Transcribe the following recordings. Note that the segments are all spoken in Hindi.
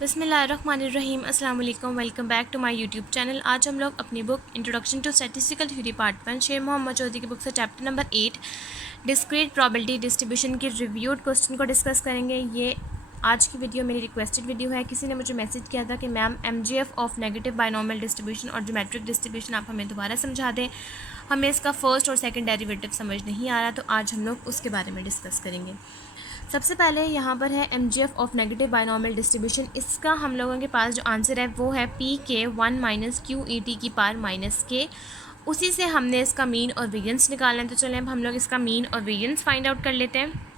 बिस्मिल्लाहिर्रहमानिर्रहीम अस्सलाम वालेकुम। Welcome back to my YouTube channel. आज हम लोग अपनी book introduction to statistical theory part 1 Sher Mohammad Chaudhry की बुक से chapter number 8 discrete probability distribution के रिव्यूड क्वेश्चन को डिस्कस करेंगे। ये आज की वीडियो मेरी रिक्वेस्टेड वीडियो है। किसी ने मुझे मैसेज किया था कि ma'am MGF of negative binomial distribution और ज्योमेट्रिक डिस्ट्रीब्यूशन आप हमें दोबारा समझा दें, हमें इसका फर्स्ट और सेकंड डेरिवेटिव समझ नहीं आ रहा, तो आज हम लोग उसके बारे में डिस्कस करेंगे। सबसे पहले यहाँ पर है MGF of negative binomial distribution. इसका हम लोगों के पास जो आंसर है वो है PK 1 - QET की पावर -K। उसी से हमने इसका मीन और वेरिएंस निकालना है। तो चलें अब हम लोग इसका मीन और वेरिएंस फाइंड आउट कर लेते हैं।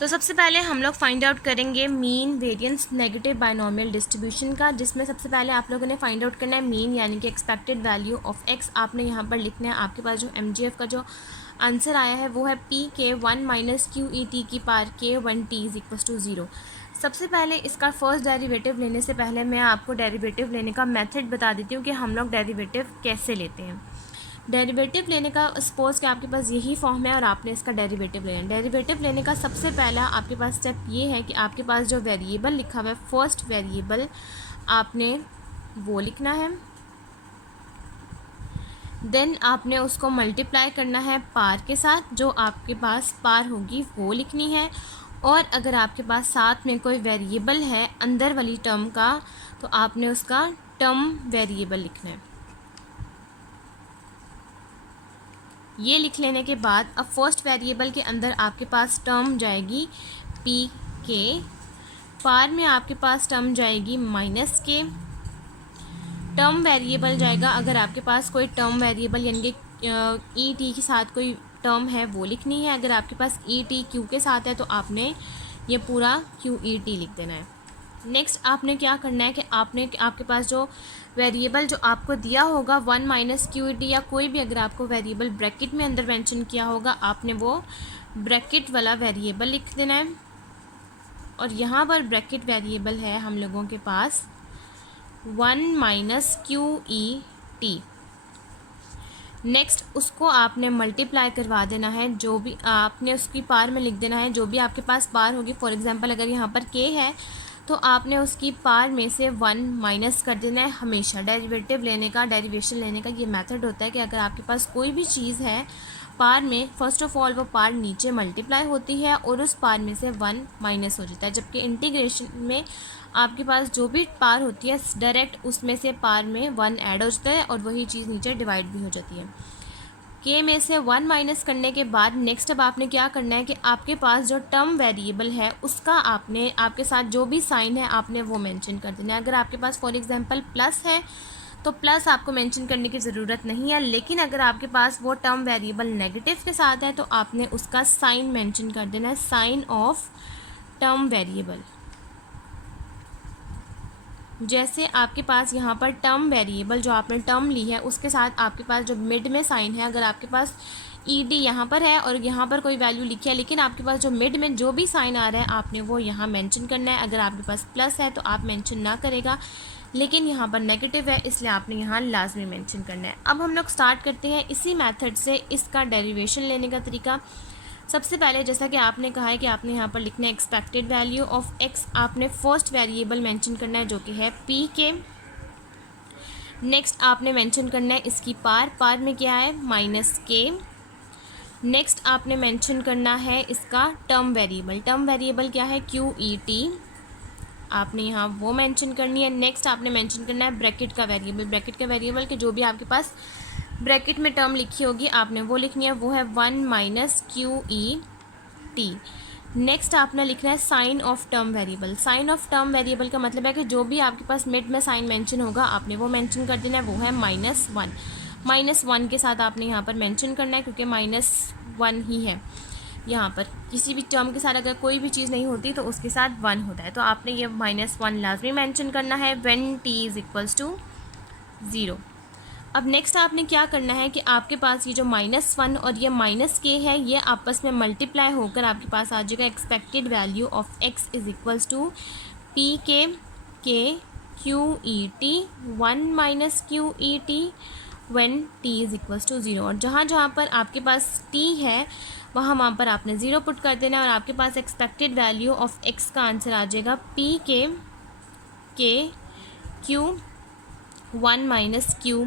तो सबसे पहले हम लोग फाइंड आउट करेंगे mean variance negative binomial distribution का, जिसमें सबसे पहले आप लोगों ने फाइंड आउट करना है मीन यानी कि एक्सपेक्टेड वैल्यू ऑफ x। आपने यहाँ पर लिखना है, आपके पास जो MGF का जो आंसर आया है वो है PK 1 - QET की पावर K1T = 0। सबसे पहले इसका फर्स्ट डेरिवेटिव लेने से पहले मैं आपको डेरिवेटिव लेने का मेथड बता देती हूँ कि हम लोग डेरिवेटिव कैसे लेते हैं। डेरिवेटिव लेने का सपोज कि आपके पास यही फॉर्म है और आपने इसका डेरिवेटिव लेना है। डेरिवेटिव लेने का सबसे पहला आपके पास स्टेप ये है कि आपके पास जो वेरिएबल लिखा हुआ है, फर्स्ट वेरिएबल आपने वो लिखना है, देन आपने उसको मल्टीप्लाई करना है पार के साथ, जो आपके पास पार होगी वो लिखनी है। और अगर आपके पास साथ में कोई वेरिएबल है अंदर वाली टर्म का, तो आपने उसका टर्म वेरिएबल लिखना है। ये लिख लेने के बाद अब फर्स्ट वेरिएबल के अंदर आपके पास टर्म जाएगी PK, पार में आपके पास टर्म जाएगी -K। टर्म वेरिएबल जाएगा, अगर आपके पास कोई टर्म वेरिएबल यानी कि ET के साथ कोई टर्म है वो लिखनी है। अगर आपके पास ET Q के साथ है तो आपने ये पूरा QET लिख देना है। नेक्स्ट आपने क्या करना है कि आपके पास जो वेरिएबल जो आपको दिया होगा 1 - QET या कोई भी अगर आपको वेरिएबल ब्रैकेट में अंदर मेंशन किया होगा, आपने वो ब्रैकेट वाला वेरिएबल लिख देना है। और यहाँ पर ब्रैकेट वेरिएबल है हम लोगों के पास 1 - QET। नेक्स्ट उसको आपने मल्टीप्लाई करवा देना है, जो भी आपने उसकी पार में लिख देना है, जो भी आपके पास पार होगी। फॉर एग्जांपल अगर यहाँ पर K है तो आपने उसकी पार में से 1 माइनस कर देना है। हमेशा डेरिवेशन लेने का ये मेथड होता है कि अगर आपके पास कोई भी चीज़ है पार में, फर्स्ट ऑफ ऑल वो पार नीचे मल्टीप्लाई होती है और उस पार में से 1 माइनस हो जाता है। जबकि इंटीग्रेशन में आपके पास जो भी पार होती है डायरेक्ट उसमें से पार में 1 ऐड हो जाता है और वही चीज़ नीचे डिवाइड भी हो जाती है। K में से 1 माइनस करने के बाद नेक्स्ट अब आपने क्या करना है कि आपके पास जो टर्म वेरिएबल है उसका आपने आपके साथ जो भी साइन है आपने वो मेंशन कर देना है। अगर आपके पास फॉर एग्जांपल प्लस है तो प्लस आपको मेंशन करने की ज़रूरत नहीं है, लेकिन अगर आपके पास वो टर्म वेरिएबल नेगेटिव के साथ है तो आपने उसका साइन मेंशन कर देना है, साइन ऑफ टर्म वेरिएबल। जैसे आपके पास यहाँ पर टर्म वेरिएबल जो आपने टर्म ली है उसके साथ आपके पास जो मिड में साइन है, अगर आपके पास ED यहाँ पर है और यहाँ पर कोई वैल्यू लिखी है, लेकिन आपके पास जो मिड में जो भी साइन आ रहा है आपने वो यहाँ मेंशन करना है। अगर आपके पास प्लस है तो आप मेंशन ना करेगा, लेकिन यहाँ पर नेगेटिव है इसलिए आपने यहाँ लाजमी मेंशन करना है। अब हम लोग स्टार्ट करते हैं इसी मेथड से इसका डेरिवेशन लेने का तरीका। सबसे पहले जैसा कि आपने कहा है कि आपने यहाँ पर लिखना है एक्सपेक्टेड वैल्यू ऑफ x। आपने फर्स्ट वेरिएबल मेंशन करना है जो कि है PK। नेक्स्ट आपने मेंशन करना है इसकी पार में क्या है -K। नेक्स्ट आपने मेंशन करना है इसका टर्म वेरिएबल क्या है QET, आपने यहाँ वो मेंशन करनी है। नेक्स्ट आपने मेंशन करना है ब्रैकेट का वेरिएबल के जो भी आपके पास ब्रैकेट में टर्म लिखी होगी आपने वो लिखनी है, वो है 1 - QET। नेक्स्ट आपने लिखना है साइन ऑफ टर्म वेरिएबल का मतलब है कि जो भी आपके पास मिड में साइन मेंशन होगा आपने वो मेंशन कर देना है, वो है -1। -1 के साथ आपने यहाँ पर मेंशन करना है क्योंकि -1 ही है। यहाँ पर किसी भी टर्म के साथ अगर कोई भी चीज़ नहीं होती तो उसके साथ 1 होता है, तो आपने ये -1 लाजमी मेंशन करना है व्हेन t = 0। अब नेक्स्ट आपने क्या करना है कि आपके पास ये जो -1 और ये -K है ये आपस में मल्टीप्लाई होकर आपके पास आ जाएगा expected value of x = PK QET 1 - QET when t = 0। और जहाँ पर आपके पास t है वहाँ पर आपने 0 पुट कर देना है और आपके पास एक्सपेक्टेड वैल्यू ऑफ x का आंसर आ जाएगा PK के क्यू 1 माइनस क्यू,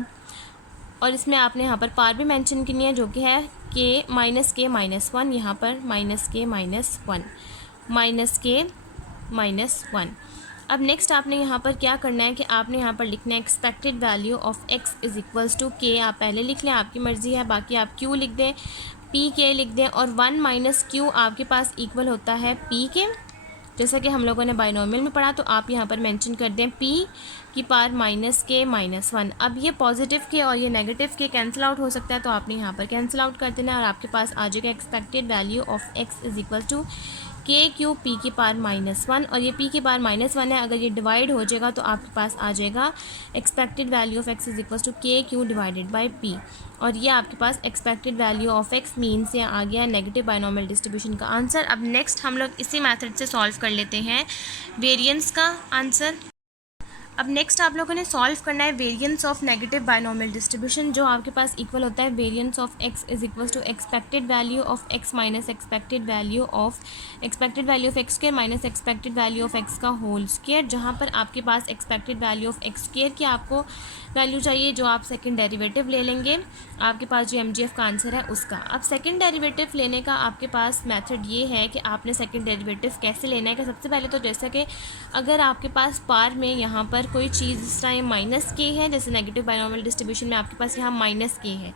और इसमें आपने यहाँ पर पार भी मेंशन करनी है जो कि है के माइनस 1, यहाँ पर माइनस के माइनस 1। अब नेक्स्ट आपने यहाँ पर क्या करना है कि आपने यहाँ पर लिखना है expected value of x is equals to k. आप पहले लिख लें, आपकी मर्ज़ी है, बाकी आप q लिख दें, पी के लिख दें, और 1 माइनस क्यू आपके पास इक्वल होता है पी के। जैसा कि हम लोगों ने बाइनोमियल में पढ़ा, तो आप यहाँ पर मेंशन कर दें p की पावर माइनस के माइनस 1। अब ये पॉजिटिव के और ये नेगेटिव के कैंसिल आउट हो सकता है, तो आपने यहाँ पर कैंसिल आउट कर देना है और आपके पास आ जाएगा expected value of x is equal to के क्यू पी की पावर माइनस 1, और ये p की पावर माइनस 1 है। अगर ये डिवाइड हो जाएगा तो आपके पास आ जाएगा expected value of x is equal to के क्यू डिवाइडेड बाई p, और ये आपके पास expected value of x mean से आ गया नेगेटिव बाइनोमियल डिस्ट्रीब्यूशन का आंसर। अब नेक्स्ट हम लोग इसी मेथड से सॉल्व कर लेते हैं वेरिएंस का आंसर। अब नेक्स्ट आप लोगों ने सॉल्व करना है variance of negative binomial distribution, जो आपके पास इक्वल होता है variance of x is equal to expected value of x minus expected value of x square minus expected value of x का होल स्क्वायर, जहाँ पर आपके पास expected value of x square की आपको वैल्यू चाहिए, जो आप सेकंड डेरिवेटिव ले लेंगे, आपके पास जो MGF का आंसर है उसका। अब सेकंड डेरिवेटिव लेने का आपके पास मेथड ये है कि आपने सेकंड डेरिवेटिव कैसे लेना है। कि सबसे पहले तो जैसा कि अगर आपके पास पार में यहाँ पर कोई चीज़ इस टाइम माइनस के है, जैसे नेगेटिव बाइनोमियल डिस्ट्रीब्यूशन में आपके पास यहाँ माइनस के है,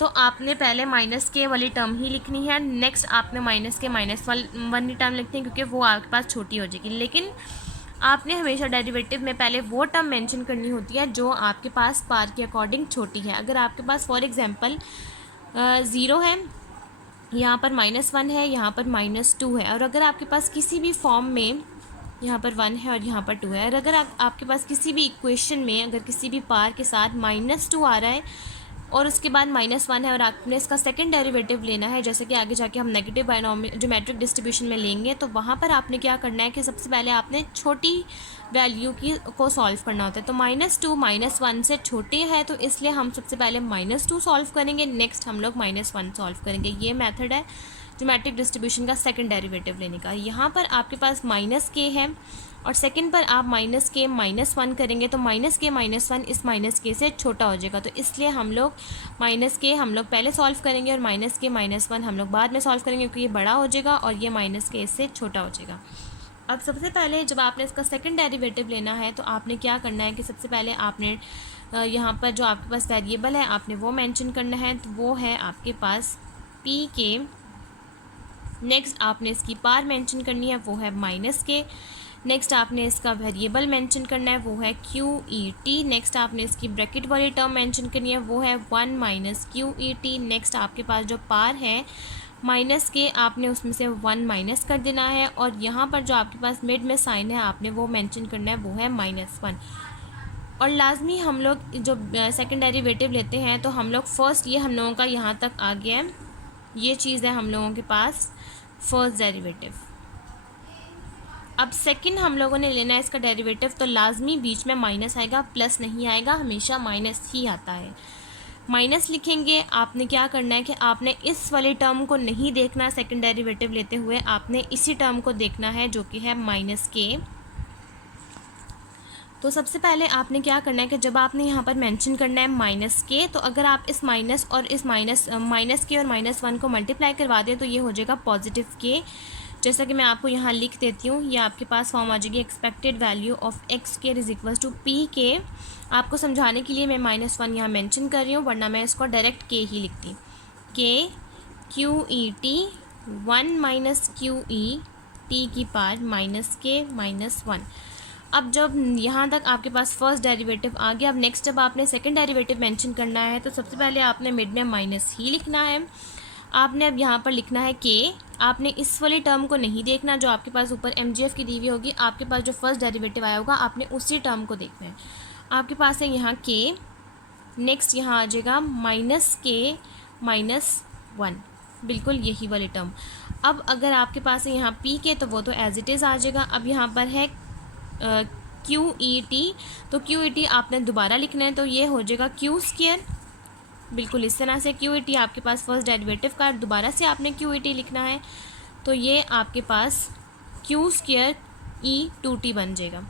तो आपने पहले माइनस के वाली टर्म ही लिखनी है, नेक्स्ट आपने माइनस के माइनस वाली टर्म लिखनी है, क्योंकि वो आपके पास छोटी हो जाएगी। लेकिन आपने हमेशा डेरिवेटिव में पहले वो टर्म मेंशन करनी होती है जो आपके पास पार के अकॉर्डिंग छोटी है। अगर आपके पास फॉर एग्जांपल 0 है, यहाँ पर -1 है, यहाँ पर -2 है, और अगर आपके पास किसी भी फॉर्म में यहाँ पर 1 है और यहाँ पर 2 है, और अगर आपके पास किसी भी इक्वेशन में अगर किसी भी पार के साथ -2 आ रहा है और उसके बाद -1 है और आपने इसका सेकंड डेरिवेटिव लेना है, जैसे कि आगे जाके हम नेगेटिव बाइनोमियल ज्योमेट्रिक डिस्ट्रीब्यूशन में लेंगे, तो वहाँ पर आपने क्या करना है कि सबसे पहले आपने छोटी वैल्यू को सॉल्व करना होता है। तो -2 -1 से छोटे है, तो इसलिए हम सबसे पहले -2 सॉल्व करेंगे, नेक्स्ट हम लोग -1 सॉल्व करेंगे। ये मेथड है ज्योमेट्रिक डिस्ट्रीब्यूशन का सेकंड डेरिवेटिव लेने का। यहाँ पर आपके पास -k है और सेकंड पर आप -k -1 करेंगे, तो -k -1 इस -k से छोटा हो जाएगा, तो इसलिए हम लोग -k हम लोग पहले सॉल्व करेंगे और -k -1 हम लोग बाद में सॉल्व करेंगे, क्योंकि ये बड़ा हो जाएगा और ये -k इससे छोटा हो जाएगा। अब सबसे पहले जब आपने इसका सेकंड डेरिवेटिव लेना है, तो आपने क्या करना है कि सबसे पहले आपने यहाँ पर जो आपके पास वेरिएबल है आपने वो मेंशन करना है, तो वो है आपके पास pk। नेक्स्ट आपने इसकी पार मेंशन करनी है, वो है -k। नेक्स्ट आपने इसका वेरिएबल मेंशन करना है, वो है QET। नेक्स्ट आपने इसकी ब्रैकेट वाली टर्म मेंशन करनी है, वो है 1 माइनस QET। नेक्स्ट आपके पास जो पार है -k, आपने उसमें से 1 माइनस कर देना है, और यहाँ पर जो आपके पास मिड में साइन है आपने वो मेंशन करना है, वो है -1। और लाजमी हम लोग जो सेकंड डेरिवेटिव लेते हैं, तो हम लोग फर्स्ट ये हम लोगों का यहाँ तक आ गया है, ये चीज़ है हम लोगों के पास फर्स्ट डेरिवेटिव। अब सेकंड हम लोगों ने लेना है इसका डेरिवेटिव, तो लाजमी बीच में माइनस आएगा, प्लस नहीं आएगा, हमेशा माइनस ही आता है। माइनस लिखेंगे, आपने क्या करना है कि आपने इस वाली टर्म को नहीं देखना सेकंड डेरिवेटिव लेते हुए, आपने इसी टर्म को देखना है जो कि है -k। तो सबसे पहले आपने क्या करना है कि जब आपने यहाँ पर मेंशन करना है -k, तो अगर आप इस माइनस और इस -k और -1 को मल्टीप्लाई करवा दें, तो ये हो जाएगा +k। जैसा कि मैं आपको यहाँ लिख देती हूँ, ये आपके पास फॉर्म आ जाएगी expected value of x square is equal to pk। आपको समझाने के लिए मैं -1 यहाँ मेंशन कर रही हूँ, वरना मैं इसको डायरेक्ट k ही लिखती। k QET 1 माइनस QET की पावर -k -1। अब जब यहाँ तक आपके पास फर्स्ट डेरिवेटिव आ गया, अब नेक्स्ट जब आपने सेकंड डेरिवेटिव मेंशन करना है, तो सबसे पहले आपने मिड में माइनस ही लिखना है। आपने अब यहाँ पर लिखना है k, आपने इस वाली टर्म को नहीं देखना जो आपके पास ऊपर MGF की दी हुई होगी, आपके पास जो फर्स्ट डेरिवेटिव आया होगा आपने उसी टर्म को देखना है। आपके पास है यहाँ k, नेक्स्ट यहाँ आ जाएगा -k -1, बिल्कुल यही वाली टर्म। अब अगर आपके पास है यहाँ pk, तो वो तो एज इट इज़ आ जाएगा। अब यहाँ पर है QET, तो QET आपने दोबारा लिखना है, तो ये हो जाएगा q स्क्वायर, बिल्कुल इस तरह से। QET आपके पास फर्स्ट डेरिवेटिव का, दोबारा से आपने QET लिखना है, तो ये आपके पास q स्क्वायर E2t बन जाएगा।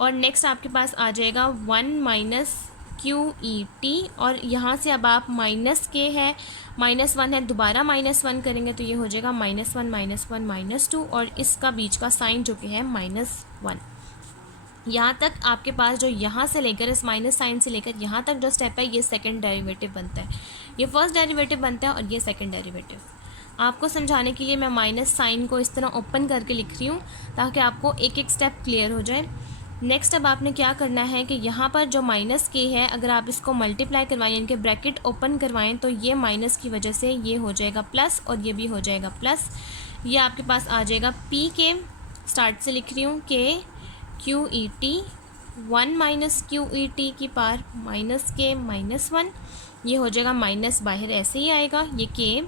और नेक्स्ट आपके पास आ जाएगा 1 माइनस क्यू ई टी, और यहाँ से अब आप माइनस के है, -1 है, दोबारा -1 करेंगे तो ये हो जाएगा -1 -1 -2, और इसका बीच का साइन जो कि है -1। यहाँ तक आपके पास जो यहाँ से लेकर इस माइनस साइन से लेकर यहाँ तक जो स्टेप है ये सेकंड डेरिवेटिव बनता है, ये फर्स्ट डेरिवेटिव बनता है और ये सेकंड डेरिवेटिव। आपको समझाने के लिए मैं माइनस साइन को इस तरह ओपन करके लिख रही हूँ ताकि आपको एक एक स्टेप क्लियर हो जाए। नेक्स्ट अब आपने क्या करना है कि यहाँ पर जो माइनस के है अगर आप इसको मल्टीप्लाई करवाएं, इनके ब्रैकेट ओपन करवाएं, तो ये माइनस की वजह से ये हो जाएगा प्लस और ये भी हो जाएगा प्लस। ये आपके पास आ जाएगा पी के, स्टार्ट से लिख रही हूँ, के Q E T 1 minus Q E T की पार माइनस के -1, ये हो जाएगा माइनस, बाहर ऐसे ही आएगा ये के,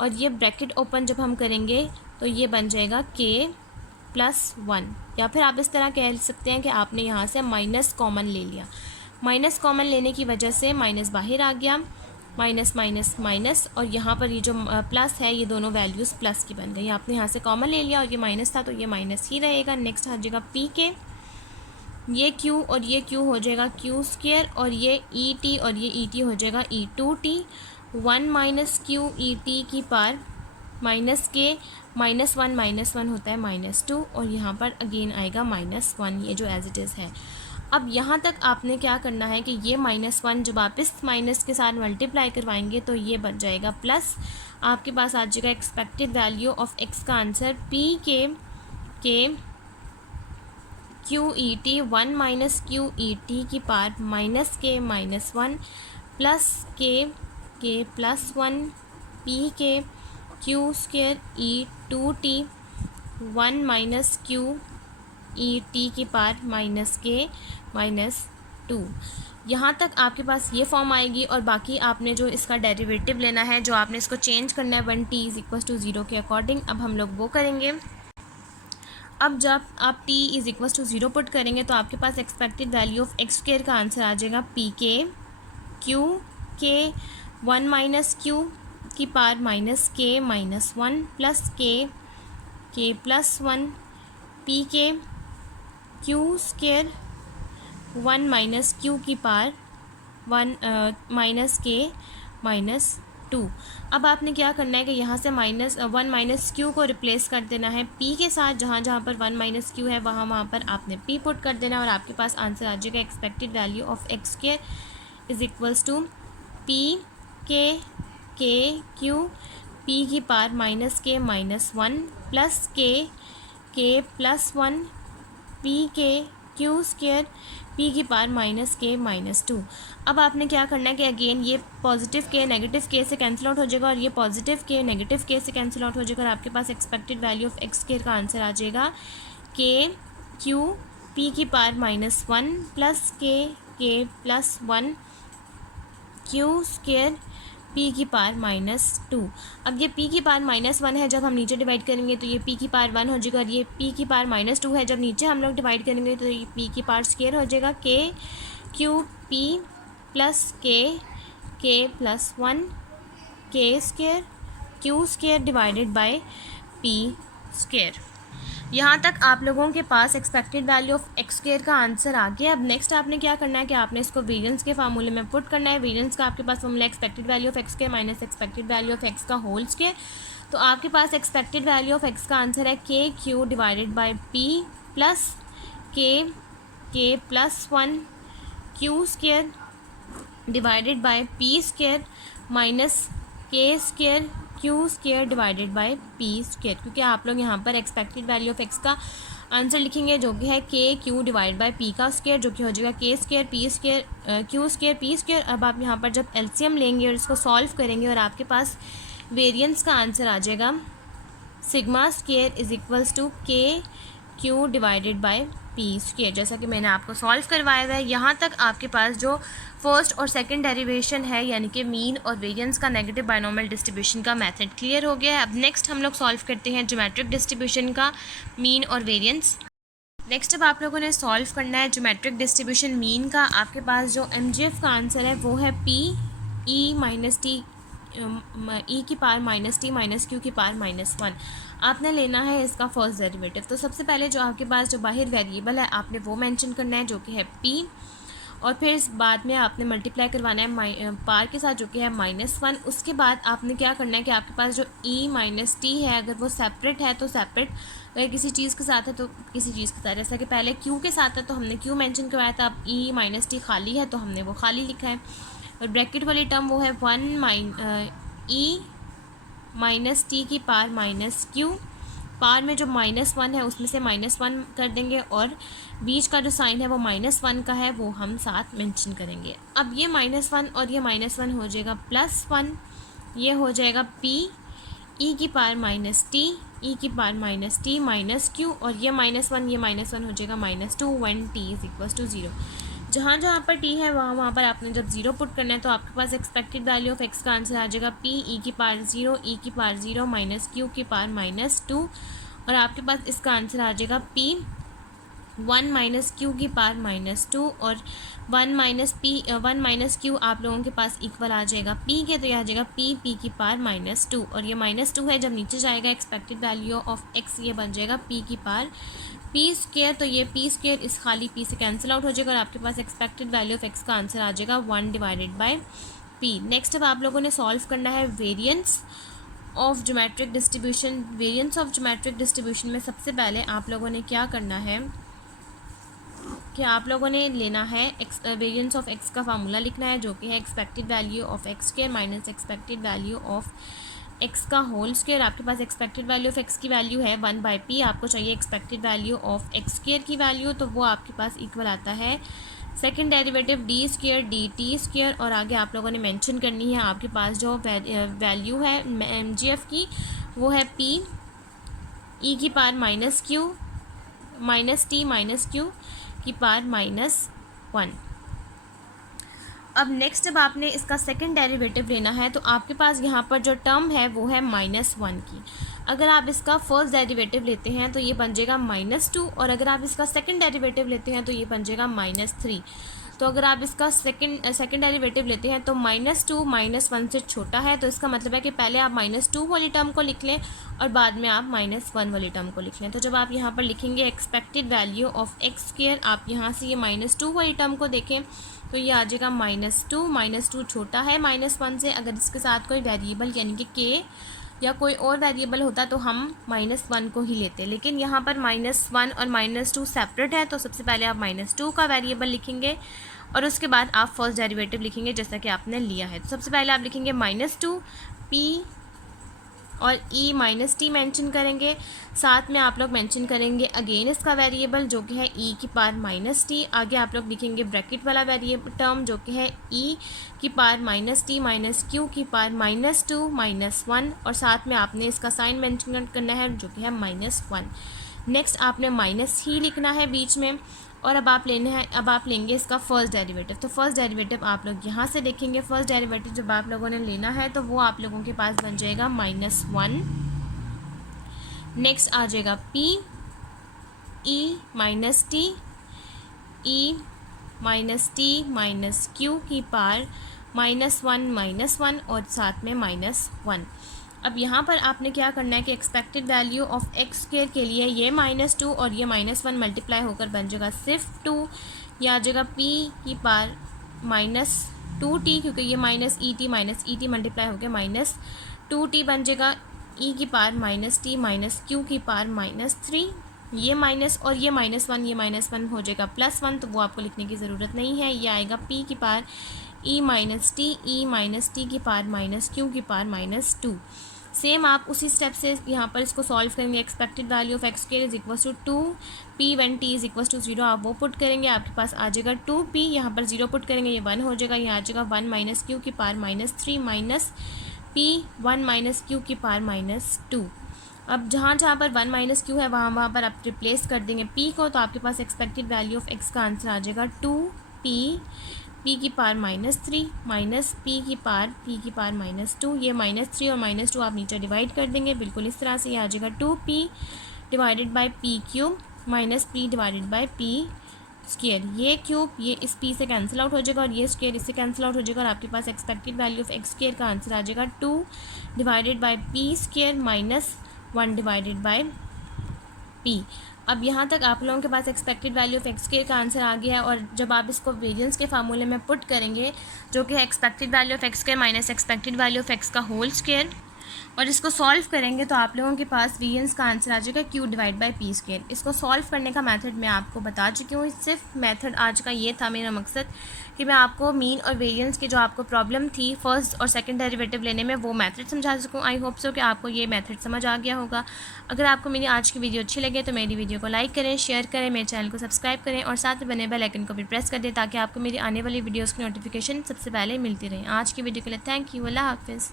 और ये ब्रैकेट ओपन जब हम करेंगे तो ये बन जाएगा के +1, या फिर आप इस तरह कह सकते हैं कि आपने यहाँ से माइनस कॉमन ले लिया। माइनस कॉमन लेने की वजह से माइनस बाहर आ गया, माइनस माइनस माइनस, और यहाँ पर ये जो प्लस है ये दोनों वैल्यूज़ प्लस की बन गई। आपने यहाँ से कॉमन ले लिया और ये माइनस था तो ये माइनस ही रहेगा। नेक्स्ट आ जाएगा पी के, ये क्यू और ये क्यू हो जाएगा क्यू स्क्वायर, और ये ई टी और ये ई टी हो जाएगा E to T. 1 minus Q E T की पार माइनस के, -1 होता है -2, और यहाँ पर अगेन आएगा -1, ये जो एज इट इज़ है। अब यहाँ तक आपने क्या करना है कि ये -1 जब आप इस माइनस के साथ मल्टीप्लाई करवाएंगे तो ये बन जाएगा प्लस। आपके पास आ जाएगा एक्सपेक्टेड वैल्यू ऑफ एक्स का answer P k Q E T 1 minus Q E T की पार माइनस के -1 plus K +1 p k q square e to T 1 minus Q E T की पार माइनस के -2। यहाँ तक आपके पास ये फॉर्म आएगी, और बाकी आपने जो इसका डेरिवेटिव लेना है, जो आपने इसको चेंज करना है 1t = 0 के अकॉर्डिंग, अब हम लोग वो करेंगे। अब जब आप t = 0 पुट करेंगे तो आपके पास expected value of X square का आंसर आ जाएगा पी के क्यू के 1 माइनस क्यू की पार माइनस के -1 plus K +1 p k q square 1 minus Q की पार माइनस के -2। अब आपने क्या करना है कि यहाँ से -1 माइनस क्यू को रिप्लेस कर देना है पी के साथ, जहाँ जहाँ पर 1 माइनस क्यू है वहाँ पर आपने पी पुट कर देना, और आपके पास आंसर आ जाएगा expected value of X square = P k q p की पार माइनस के -1 plus K +1 p k q square P की पार माइनस के -2। अब आपने क्या करना है कि अगेन ये पॉजिटिव के नेगेटिव के से कैंसिल आउट हो जाएगा, और ये पॉजिटिव के नेगेटिव के से कैंसिल आउट हो जाएगा, और आपके पास expected value of X square का आंसर आ जाएगा के क्यू पी की पार -1 plus K +1 Q square P की पार -2। अब ये पी की पार -1 है, जब हम नीचे डिवाइड करेंगे तो ये पी की पार 1 हो जाएगा, और ये पी की पार -2 है, जब नीचे हम लोग डिवाइड करेंगे तो ये पी की पार स्क्वायर हो जाएगा K q P plus K +1 K square Q square divided by P square. यहाँ तक आप लोगों के पास expected value of X square का आंसर आ गया। अब नेक्स्ट आपने क्या करना है कि आपने इसको वेरिएंस के फार्मूले में पुट करना है। वेरिएंस का आपके पास formula expected value of X square minus expected value of X का होल स्क्वायर। तो आपके पास एक्सपेक्टेड वैल्यू ऑफ एक्स का आंसर है K Q divided by P plus K +1 Q square divided by P square minus K square Q square divided by P square, क्योंकि आप लोग यहाँ पर एक्सपेक्टेड वैल्यू ऑफ एक्स का आंसर लिखेंगे जो कि है K Q divide by P का स्क्वायर, जो कि हो जाएगा के square P square Q square P square. अब आप यहाँ पर जब एलसीएम लेंगे और इसको सॉल्व करेंगे और आपके पास वेरिएंस का आंसर आ जाएगा सिग्मा स्क्वायर = के Q divided by P square, जैसा कि मैंने आपको सॉल्व करवाया हुआ है। यहाँ तक आपके पास जो फर्स्ट और सेकंड डेरिवेशन है यानी कि मीन और वेरिएंस का नेगेटिव बायनॉमियल डिस्ट्रीब्यूशन का मेथड क्लियर हो गया है। अब नेक्स्ट हम लोग सॉल्व करते हैं ज्योमेट्रिक डिस्ट्रीब्यूशन का मीन और वेरिएंस। नेक्स्ट अब आप लोगों ने सॉल्व करना है ज्योमेट्रिक डिस्ट्रीब्यूशन मीन का। आपके पास जो एमजीएफ का आंसर है वो है पी ई की पावर -t - q की पावर -1। आपने लेना है इसका फर्स्ट डेरिवेटिव। तो सबसे पहले जो आपके पास जो बाहर वेरिएबल है आपने वो मेंशन करना है जो कि है p, और फिर इस बाद में आपने मल्टीप्लाई करवाना है पार के साथ जो कि है -1। उसके बाद आपने क्या करना है कि आपके पास जो e माइनस टी है अगर वो सेपरेट है तो सेपरेट, अगर किसी चीज़ के साथ है तो किसी चीज़ के साथ। जैसा कि पहले q के साथ है तो हमने q मेंशन करवाया था, अब e माइनस टी खाली है तो हमने वो खाली लिखा है। और ब्रैकेट वाली टर्म वो है e माइनस टी की पार माइनस क्यू, पार में जो -1 है उसमें से -1 कर देंगे और बीच का जो साइन है वो -1 का है, वो हम साथ मेंशन करेंगे। अब ये -1 और ये -1 हो जाएगा +1, ये हो जाएगा p e की पार माइनस टी, ई की पार माइनस टी माइनस क्यू, और ये -1 ये -1 हो जाएगा -2 व्हेन t = 0। जहाँ जहाँ पर t है वहाँ पर आपने जब 0 पुट करना है तो आपके पास एक्सपेक्टेड वैल्यू ऑफ x का आंसर आ जाएगा p e की पार 0 e की पार 0 माइनस क्यू की पार -2, और आपके पास इसका आंसर आ जाएगा p 1 माइनस क्यू की पार -2, और 1 माइनस क्यू आप लोगों के पास इक्वल आ जाएगा p के, तो यह आ जाएगा p की पार -2, और ये -2 है जब नीचे जाएगा एक्सपेक्टेड वैल्यू ऑफ x ये बन जाएगा p की पार p², तो ये p² इस खाली p से कैंसिल आउट हो जाएगा और आपके पास एक्सपेक्टेड वैल्यू ऑफ x का आंसर आ जाएगा 1/p। नेक्स्ट अब आप लोगों ने सॉल्व करना है variance of geometric distribution. Variance of geometric distribution में सबसे पहले आप लोगों ने क्या करना है कि आप लोगों ने लेना है वेरिएंस ऑफ x का फार्मूला लिखना है जो कि है expected value of x² minus expected value of x का होल स्क्वायर। आपके पास एक्सपेक्टेड वैल्यू ऑफ x की वैल्यू है 1/p, आपको चाहिए एक्सपेक्टेड वैल्यू ऑफ x² की वैल्यू, तो वो आपके पास इक्वल आता है सेकंड डेरिवेटिव d² dt², और आगे आप लोगों ने मेंशन करनी है आपके पास जो वैल्यू है mgf की वो है p e की पार minus Q minus T minus Q की पार -1। अब नेक्स्ट जब आपने इसका सेकंड डेरिवेटिव लेना है तो आपके पास यहाँ पर जो टर्म है वो है -1 की। अगर आप इसका फर्स्ट डेरिवेटिव लेते हैं तो ये बन जाएगा -2, और अगर आप इसका सेकंड डेरिवेटिव लेते हैं तो ये बन जाएगा -3। तो अगर आप इसका सेकंड डेरिवेटिव लेते हैं तो -2 -1 से छोटा है, तो इसका मतलब है कि पहले आप -2 वाली टर्म को लिख लें और बाद में आप -1 वाली टर्म को लिख लें। तो जब आप यहाँ पर लिखेंगे एक्सपेक्टेड वैल्यू ऑफ x², आप यहाँ से ये -2 वाली टर्म को देखें तो ये आ जाएगा -2 छोटा है -1 से। अगर इसके साथ कोई वेरिएबल यानी कि k या कोई और वेरिएबल होता तो हम -1 को ही लेते, लेकिन यहाँ पर -1 और -2 सेपरेट है, तो सबसे पहले आप -2 का वेरिएबल लिखेंगे और उसके बाद आप फर्स्ट डेरिवेटिव लिखेंगे जैसा कि आपने लिया है। तो सबसे पहले आप लिखेंगे -2 p और e माइनस टी मेंशन करेंगे, साथ में आप लोग मेंशन करेंगे अगेन इसका वेरिएबल जो कि है e की पार -t। आगे आप लोग लिखेंगे ब्रैकेट वाला वेरिएबल टर्म जो कि है e की पार -t माइनस क्यू की पार -2 -1, और साथ में आपने इसका साइन मेंशन करना है जो कि है -1। नेक्स्ट आपने माइनस ही लिखना है बीच में, और अब आप लेंगे इसका फर्स्ट डेरिवेटिव। तो फर्स्ट डेरिवेटिव आप लोग यहाँ से देखेंगे, फर्स्ट डेरिवेटिव जब आप लोगों ने लेना है तो वो आप लोगों के पास बन जाएगा -1। नेक्स्ट आ जाएगा p e minus T e minus T minus Q की पार -1 और साथ में -1। अब यहाँ पर आपने क्या करना है कि एक्सपेक्टेड वैल्यू ऑफ x² के लिए ये -2 और ये -1 मल्टीप्लाई होकर बन जाएगा सिर्फ 2, यह आ जाएगा p की पार -2t, क्योंकि ये -et मल्टीप्लाई हो गया -2t बन जाएगा e की पार -t माइनस क्यू की पार -3। ये माइनस और ये -1 ये -1 हो जाएगा +1, तो वो आपको लिखने की ज़रूरत नहीं है। ये आएगा p की पार e माइनस टी की पार -q की पार -2। सेम आप उसी स्टेप से यहाँ पर इसको सॉल्व करेंगे। Expected value of x² = 2 p when t = 0 आप वो पुट करेंगे, आपके पास आ जाएगा 2p, यहाँ पर 0 पुट करेंगे ये 1 हो जाएगा, यहाँ आ जाएगा 1 माइनस क्यू की पार -3 माइनस p 1 माइनस क्यू की पार -2। अब जहाँ जहाँ पर 1 माइनस क्यू है वहाँ पर आप रिप्लेस कर देंगे p को, तो आपके पास एक्सपेक्टेड वैल्यू ऑफ x का आंसर आ जाएगा 2p की पार -3 माइनस p की पार -2। ये -3 और -2 आप नीचे डिवाइड कर देंगे बिल्कुल इस तरह से, ये आ जाएगा 2p divided by p³ minus p divided by p²। ये क्यूब ये इस p से कैंसिल आउट हो जाएगा और ये स्क्वायर इससे कैंसिल आउट हो जाएगा, और आपके पास एक्सपेक्टेड वैल्यू ऑफ x² का आंसर आ जाएगा 2 divided by p² minus 1 divided by P. अब यहाँ तक आप लोगों के पास एक्सपेक्टेड वैल्यू ऑफ एक्स के का आंसर आ गया है, और जब आप इसको वेरिएंस के फार्मूले में पुट करेंगे जो कि है expected value of X square minus expected value of X का होल स्क्वायर, और इसको सॉल्व करेंगे तो आप लोगों के पास वेरिएंस का आंसर आ जाएगा Q divide by P square. इसको सॉल्व करने का मेथड मैं आपको बता चुकी हूँ। सिर्फ मेथड आज का ये था मेरा मकसद कि मैं आपको मीन और वेरिएंस की जो आपको प्रॉब्लम थी फर्स्ट और सेकंड डेरिवेटिव लेने में वो मेथड समझा सकूँ। आई होप सो कि आपको ये मेथड समझ आ गया होगा। अगर आपको मेरी आज की वीडियो अच्छी लगे तो मेरी वीडियो को लाइक करें, शेयर करें, मेरे चैनल को सब्सक्राइब करें और साथ में बने बेल आइकन को भी प्रेस कर दें ताकि आपको मेरी आने वाली वीडियोज़ की नोटिफिकेशन सबसे पहले मिलती रहे। आज की वीडियो के लिए थैंक यू। अल्लाह हाफिज़।